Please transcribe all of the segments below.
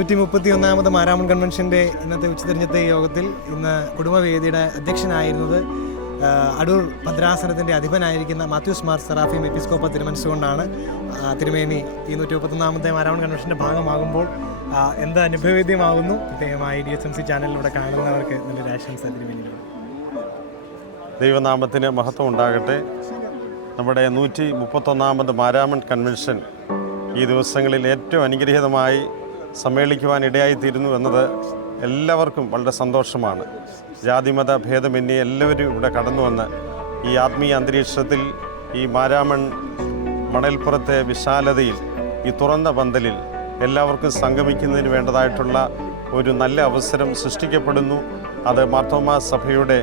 131ാമത് മാരാമൺ കൺവെൻഷൻ്റെ ഇന്നത്തെ ഉച്ചതിരിഞ്ഞത്തെ യോഗത്തിൽ ഇന്ന് കുടുംബവേദിയുടെ അധ്യക്ഷനായിരുന്നത് അടൂർ ഭദ്രാസനത്തിൻ്റെ അധിപനായിരിക്കുന്ന മാത്യൂസ് മാർ സെറാഫീം എപ്പിസ്കോപ്പ തിരുമനസ്സുകൊണ്ടാണ്. തിരുമേനി ഈ 131ാമത്തെ മാരാമൺ കൺവെൻഷൻ്റെ ഭാഗമാകുമ്പോൾ എന്ത് അനുഭവവേദ്യമാകുന്നു? പ്രത്യേകമായി DSMC ചാനലിലൂടെ കാണുന്നവർക്ക് നല്ലൊരു ആശംസ തിരുമേനിയിലൂടെ. ദൈവനാമത്തിന് മഹത്വം ഉണ്ടാകട്ടെ. നമ്മുടെ 131ാമത് മാരാമൺ കൺവെൻഷൻ ഈ ദിവസങ്ങളിൽ ഏറ്റവും അനുഗ്രഹീതമായി സമ്മേളിക്കുവാനിടയായിത്തീരുന്നു എന്നത് എല്ലാവർക്കും വളരെ സന്തോഷമാണ്. ജാതിമത ഭേദമന്യേ എല്ലാവരും ഇവിടെ കടന്നു വന്ന് ഈ ആത്മീയ അന്തരീക്ഷത്തിൽ, ഈ മാരാമൺ മണൽപ്പുറത്തെ വിശാലതയിൽ, ഈ തുറന്ന പന്തലിൽ എല്ലാവർക്കും സംഗമിക്കുന്നതിന് വേണ്ടതായിട്ടുള്ള ഒരു നല്ല അവസരം സൃഷ്ടിക്കപ്പെടുന്നു. അത് മാർത്തോമാ സഭയുടെ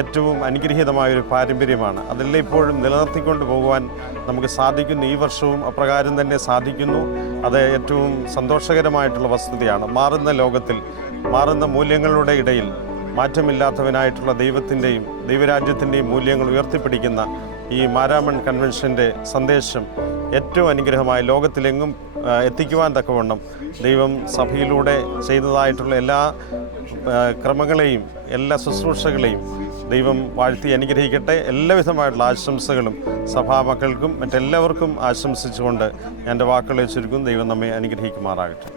ഏറ്റവും അനുഗ്രഹീതമായൊരു പാരമ്പര്യമാണ്. അതെല്ലാം ഇപ്പോഴും നിലനിർത്തിക്കൊണ്ട് പോകുവാൻ നമുക്ക് സാധിക്കുന്നു. ഈ വർഷവും അപ്രകാരം തന്നെ സാധിക്കുന്നു. അത് ഏറ്റവും സന്തോഷകരമായിട്ടുള്ള വസ്തുതയാണ്. മാറുന്ന ലോകത്തിൽ, മാറുന്ന മൂല്യങ്ങളുടെ ഇടയിൽ മാറ്റമില്ലാത്തവനായിട്ടുള്ള ദൈവത്തിൻ്റെയും ദൈവരാജ്യത്തിൻ്റെയും മൂല്യങ്ങൾ ഉയർത്തിപ്പിടിക്കുന്ന ഈ മാരാമൺ കൺവെൻഷൻ്റെ സന്ദേശം ഏറ്റവും അനുഗ്രഹമായി ലോകത്തിലെങ്ങും എത്തിക്കുവാൻ തക്കവണ്ണം ദൈവം സഭയിലൂടെ ചെയ്യുന്നതായിട്ടുള്ള എല്ലാ ക്രമങ്ങളെയും എല്ലാ ശുശ്രൂഷകളെയും ദൈവം വാഴ്ത്തി അനുഗ്രഹിക്കട്ടെ. എല്ലാവിധമായിട്ടുള്ള ആശംസകളും സഭാമക്കൾക്കും മറ്റെല്ലാവർക്കും ആശംസിച്ചുകൊണ്ട് എൻ്റെ വാക്കുകളെ ചുരുക്കും. ദൈവം നമ്മെ അനുഗ്രഹിക്കുമാറാകട്ടെ.